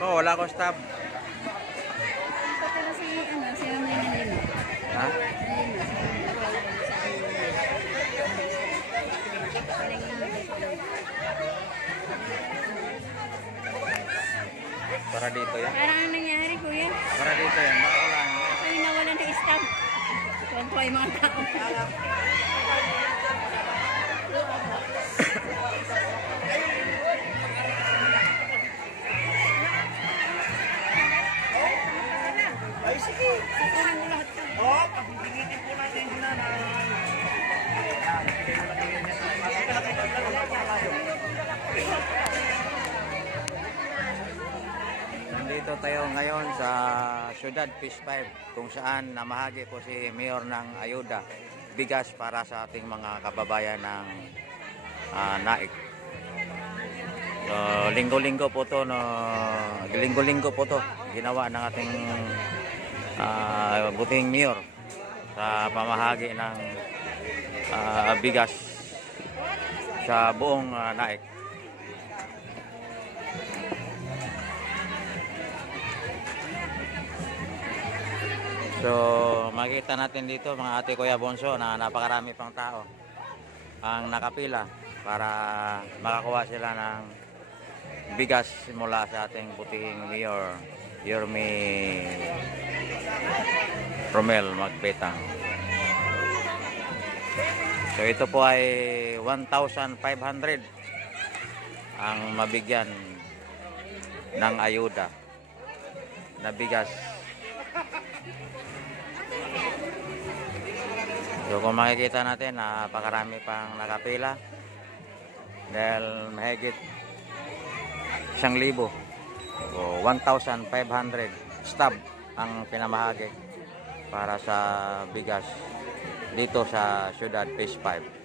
Ako, wala akong stop. Ha? Para dito yan? Parang ang nangyari, kuya. Para dito yan. Wala. Ay, nawalan ng stop. Tuwan-tuwa yung mga tao. Ay, sige. Tutuloy mo lahat yan. Oo, pagpipilitin po natin yun na Nandito tayo ngayon sa Syudad Phase 5 kung saan namahagi po si Mayor ng ayuda, bigas para sa ating mga kababayan ng Naik. So, linggo-linggo po to, linggo-linggo po to ginawa ng ating buting Mayor sa pamahagi ng bigas sa buong Naik. So makita natin dito mga ate, kuya, bonso na napakarami pang tao ang nakapila para makakuha sila ng bigas mula sa ating puting Mayor Yorme Romel Magpetang. So ito po ay 1,500 ang mabigyan ng ayuda na bigas. So kung makikita natin, napakarami pang nakapila dahil mahigit 1,000 o 1,500 stub ang pinamahagi para sa bigas dito sa Syudad Phase 5.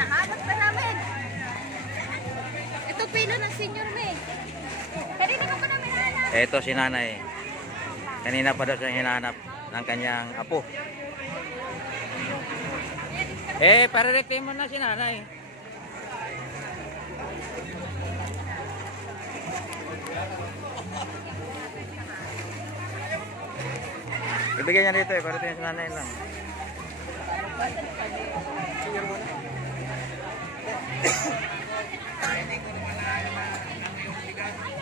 Nahanap ka namin. Ito pila ng senior me. Kanina ka pa namin hanap. Ito si nanay. Kanina pa daw siya hinahanap ng kanyang apo. Parirektahin mo na si nanay. Ibigay niya dito, parirektahin si nanay lang.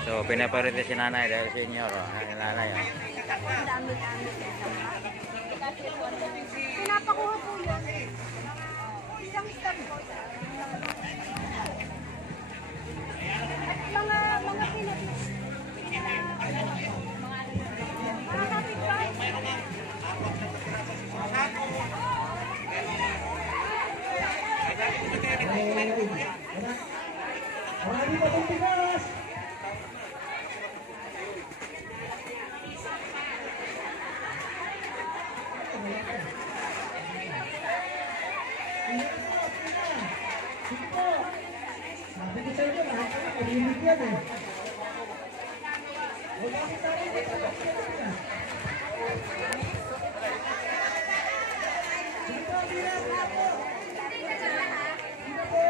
So, pinaparito si nanay dahil senior. Nanay. Dami-dami. Pinapakuha po yun. Isang stop po. Mga pinapis. Mga kapitbahay. Marami pa itong bigas. Sabi ko sa inyo, lahat ka na, pag-inig yan eh. Wala ko tayo dito, pag-inig. Dito, bigas na po. Dito po,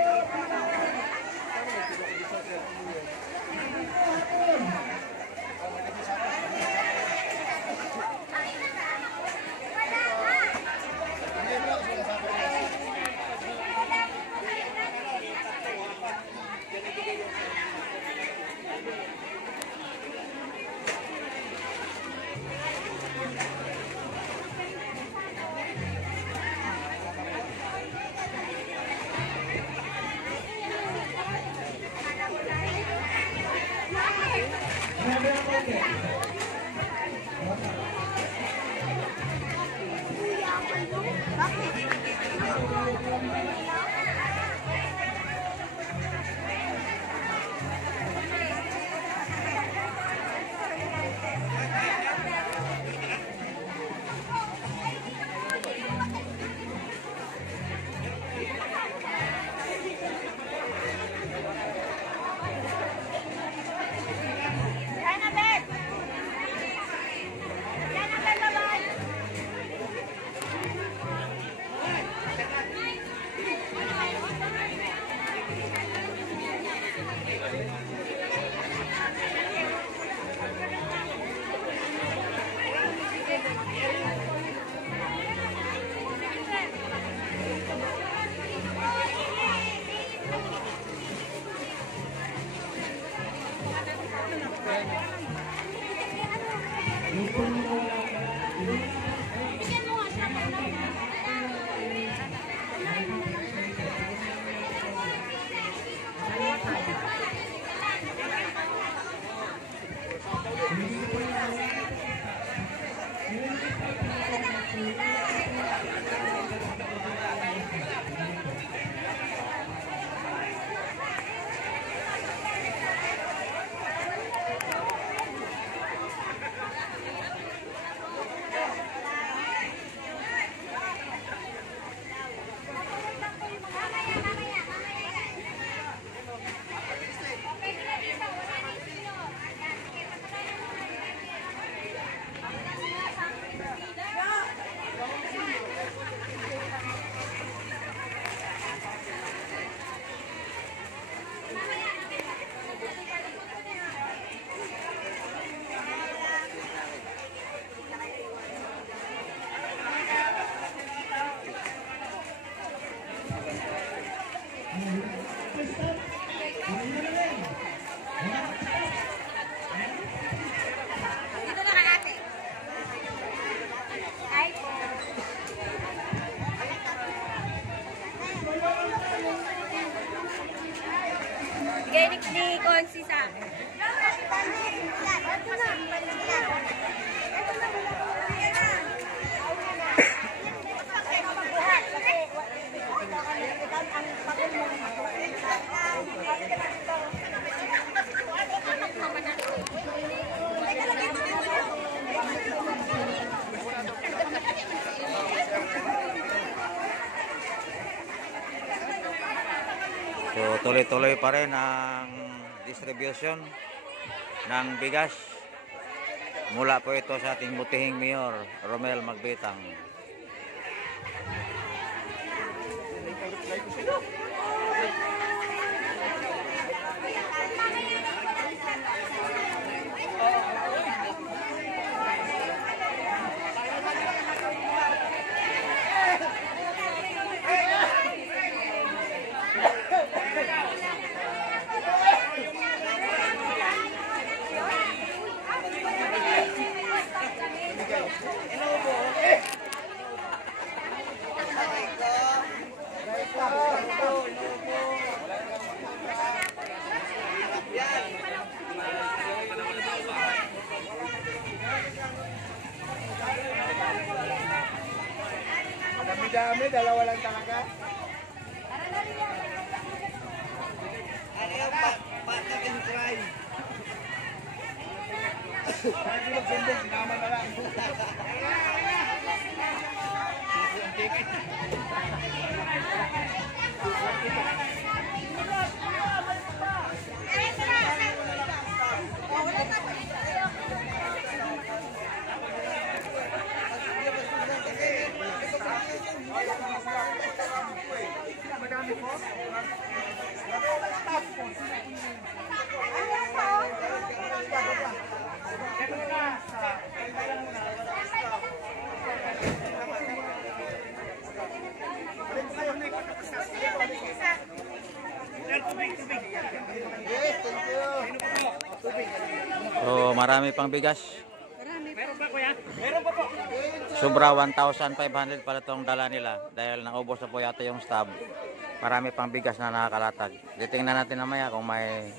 Bigyan mo nga siya. Dito na ka ate. Ay po. Bigay ni Consi sa akin. Ito na. So tuloy-tuloy pa rin ang distribution ng bigas. Mula po ito sa ating butihing Mayor Romel Magbetang. Dami, dalawa lang talaga. Ano yung patag and cry? Parang yung magsendong, sinama na lang. So marami pang bigas. Sobra 1,500 pala itong dala nila dahil naubos na po yata yung stab. Marami pang bigas na nakakalatag. Titingnan natin namaya kung may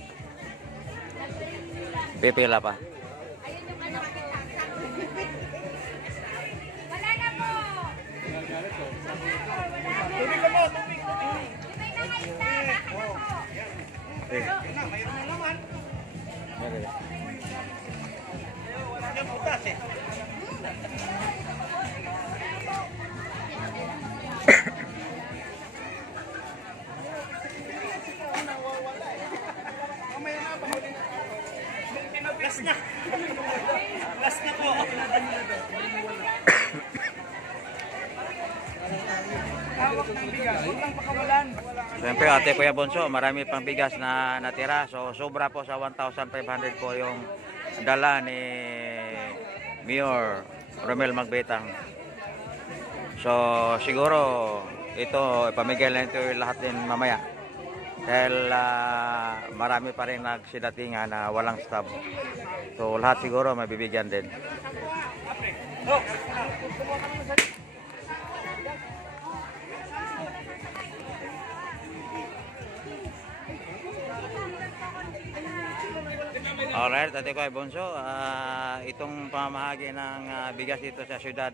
pipila pa. Wala na po. Tubig na po, tubig. May mga isda. Bakit na po? Mayroon na naman. Wala nang butas eh. Last na. Last na po. Hawak ng bigas. Huwag lang pakawalan. Siyempre ate Kuya Bonso, marami pang bigas na natira. So sobra po sa 1,500 po yung dala ni Mayor Romel Magbetang. So siguro ito ipamigay na ito lahat din mamaya. Dahil marami pa rin nagsidatingan na walang stop. So lahat siguro mabibigyan din. Alright, Ate Koy Bonso, itong pamahagi ng bigas dito sa syudad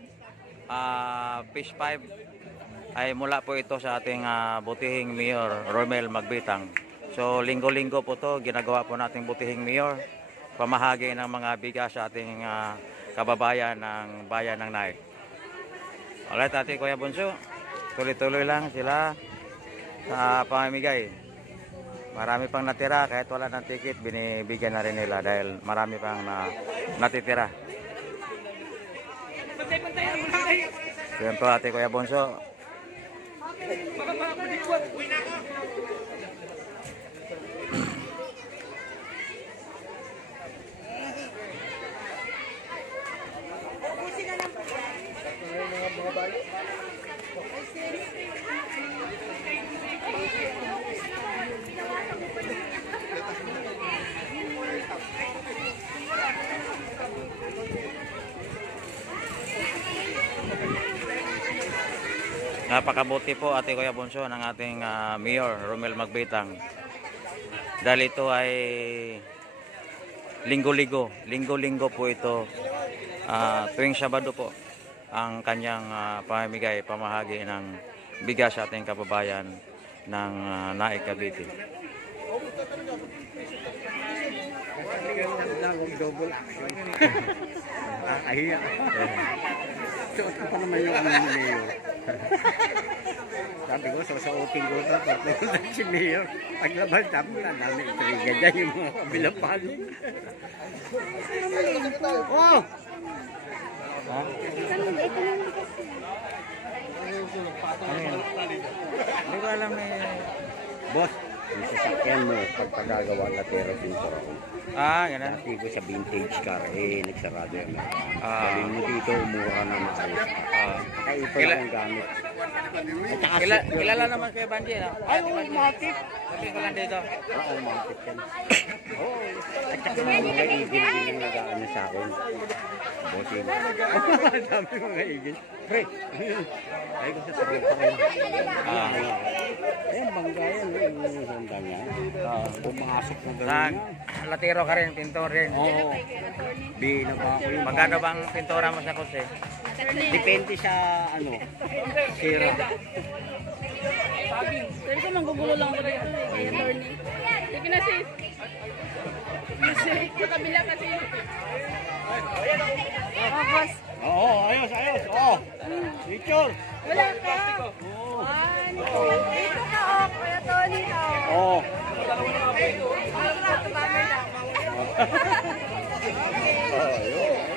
Fish 5 ay mula po ito sa ating butihing Mayor Romel Magbitang. So linggo-linggo po to ginagawa po nating butihing Mayor, pamahagi ng mga bigas sa ating kababayan ng bayan ng Naik. Alright, Ate Kuya Bonso, tuloy-tuloy lang sila sa pamamigay. Marami pang natira, kahit wala ng ticket, binibigyan na rin nila dahil marami pang natitira. Yan po, Ate Kuya Bonso. Napakabuti po, Ate Kuya Bonso, ng ating Mayor Romel Magbitang. Dahil ito ay linggo-linggo po ito, tuwing Sabado po ang kanyang pamamigay, pamahagi ng bigas sa ating kababayan ng Naik, Cavite. Nakakahiya. Suot ko pa naman yung ano ni Mayor. Sabi ko, sa open ko na, pagpunta si Mayor. Paglabas, sabi na, dami itriga dyan yung mga kabilang palo. Oh! Hindi ko alam Boss, yung sasakyan mo, pagpagagawa na pero pintura ko. ganun. Dati ko sa vintage car, nagsarado yan. Galing mo dito, umura na maayos. Kakaiba lang ang gamit. At saka Kilala naman Kuya Banji, no? ay, matik. Sabi ko lang dito. Oo, matik yan. Oo. At saka mga igil din ang nag-ano sa akin. Bossing. Dami mga igil. Pre, ay ko sa sarap pa rin. Ayan, bangga yan. Yung handa niya. Pumasok na gano'n niya. Latiro ka rin, pintor rin. Oo. Binaba ko yung... Magkano bang pintura mo sa kotse? Depende sa ano, sira. Pero kung manggugulo lang ako dito kay attorney. Sige na sis. Sa kabila kasi. Boss. Oo, ayos. Oo. Picture. Wala ka. One, two. Dito ka, Kuya Tony. Oo. Ano na, tumama na. Oh, yun.